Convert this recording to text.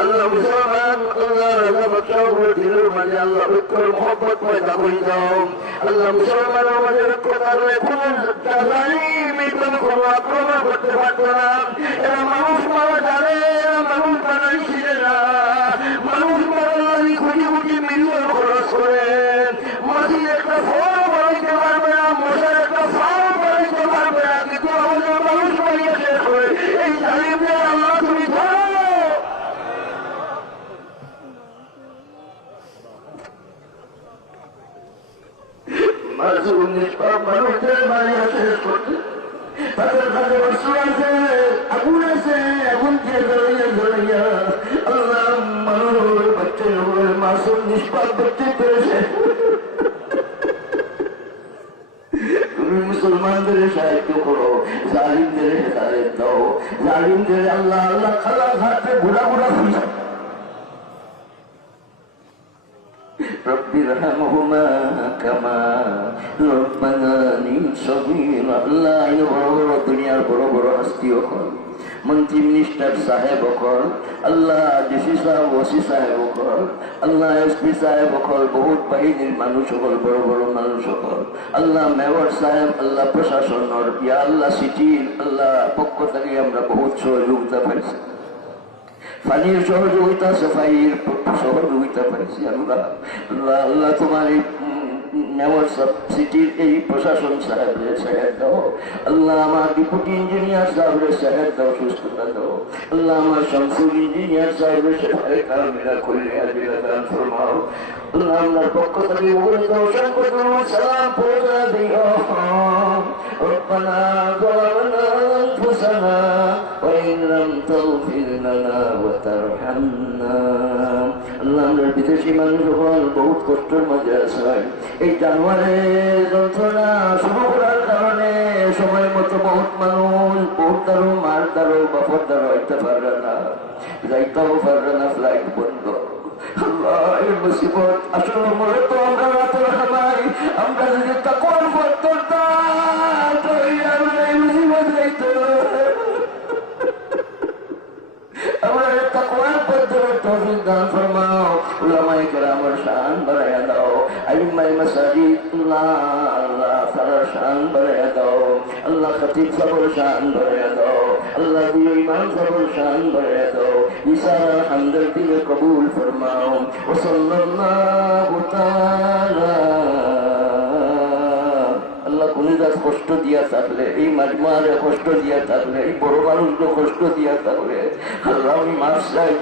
আল্লাহ মুসলমান আল্লাহ রাজা বাদশাহ দিলের মাঝে আল্লাহ ঐক্যর মহব্বত পয়দা করে দাও। আল্লাহ মুসলমান আমাদের ঐক্যতা রয়ে কোন আক্রমণ করতে পারত না। এরা মানুষ মারা জানে, এরা মানুষ মারাই ছিল না। মানুষ মারাই খুঁজে খুঁজে মিলিয়ন খরচ করে মাটির একটা ফল বানাইতে পারবে না, মশার একটা ফাল বানাইতে পারবে না, কিন্তু আমাদের মানুষ মারিয়ে শেষ করে এই জালিমদের আল্লাহ তুমি ধরো। মাসুম নিষ্পাপ মানুষদের মারিয়া শেষ করতে তাদের কাছে অস্ত্র আছে, আগুন আছে, আগুন দিয়ে ধরাইয়া আল্লাহ মানুষ বাচ্চার উপরে মাসুম নিষ্পাপ ব্যক্তি পেয়েছে। তুমি মুসলমানদের সাহায্য করো, জালিমদের হেদায়েত দাও। জালিমদের আল্লাহ আল্লাহ খালা ঘাটে ঘোরা ঘোরা খুঁজা রব্বি রহমহুমা কামা রব্বানানি সগীরা। আল্লাহ এই বড় বড় দুনিয়ার বড় বড় হাস্তি হল, মন্ত্রী মিনিস্টার সাহেব হল, আল্লাহ ডিসি সাহেব ওসি সাহেব হল, আল্লাহ এসপি সাহেব হল, বহুত বাহিনীর মানুষ হল, বড় বড় মানুষ হল, আল্লাহ মেয়র সাহেব, আল্লাহ প্রশাসনের ইয়া আল্লাহ সিটির আল্লাহ পক্ষ থেকে আমরা বহুত সহযোগিতা পাইছি, পানির সহযোগিতা, সাফাইয়ের সহযোগিতা পাইছি। আল্লাহ আল্লাহ আল্লাহ তোমার এই মেয়র সিটির এই প্রশাসন সাহেবের সাহেব দাও। আল্লাহ আমার ডিপুটি ইঞ্জিনিয়ার সাহেবের সাহেব দাও, সুস্থতা দাও। আল্লাহ আমার শামসুল ইঞ্জিনিয়ার সাহেবের সাহেব কামিলা করলে দান ফরমাও। আল্লাহ আপনার পক্ষ থেকে বলে দাও সংকট সালাম পৌঁছা দিও। ربنا ظلمنا أنفسنا وإن لم تغفر لنا وترحمنا। আল্লাহ আমরা বিদেশি মানুষ হল বহুত কষ্টের মাঝে আছে। এই জানুয়ারির যন্ত্রণা শুরু করার কারণে সময় মতো বহুত মানুষ বহুত দারো মার দারো বাপর দারো হইতে পারবে না, যাইতেও পারবে না, ফ্লাইট বন্ধ। আল্লাহ এই মুসিবত আসলে মনে তো আমরা রাতের খাবাই, আমরা যদি তাকওয়ার পথ ধরতাম তো এই মুসিবত যাইতো। আমরা তাকওয়ার পথ ধরে তৌফিক দান ফরমাও। উলামায়ে কেরামের শান বাড়ায়া দাও, আইম্মায়ে মাসাজিদ আল্লাহ আল্লাহ সারা শান বাড়ায়া দাও। আল্লাহ খতিব সাহেবের শান বাড়ায়া দাও, আল্লাহ দিও ইমাম সাহেবের শান বাড়ায়া দাও। ইসারা হামদর্দি কবুল ফরমাও। ওয়া সাল্লাল্লাহু তাআলা আল্লাহ কলিজাত কষ্ট দিয়া থাকলে, এই মাজমারে কষ্ট দিয়া থাকলে, এই বড় মানুষকে কষ্ট দিয়া থাকলে আল্লাহ আমি মাফ চাই।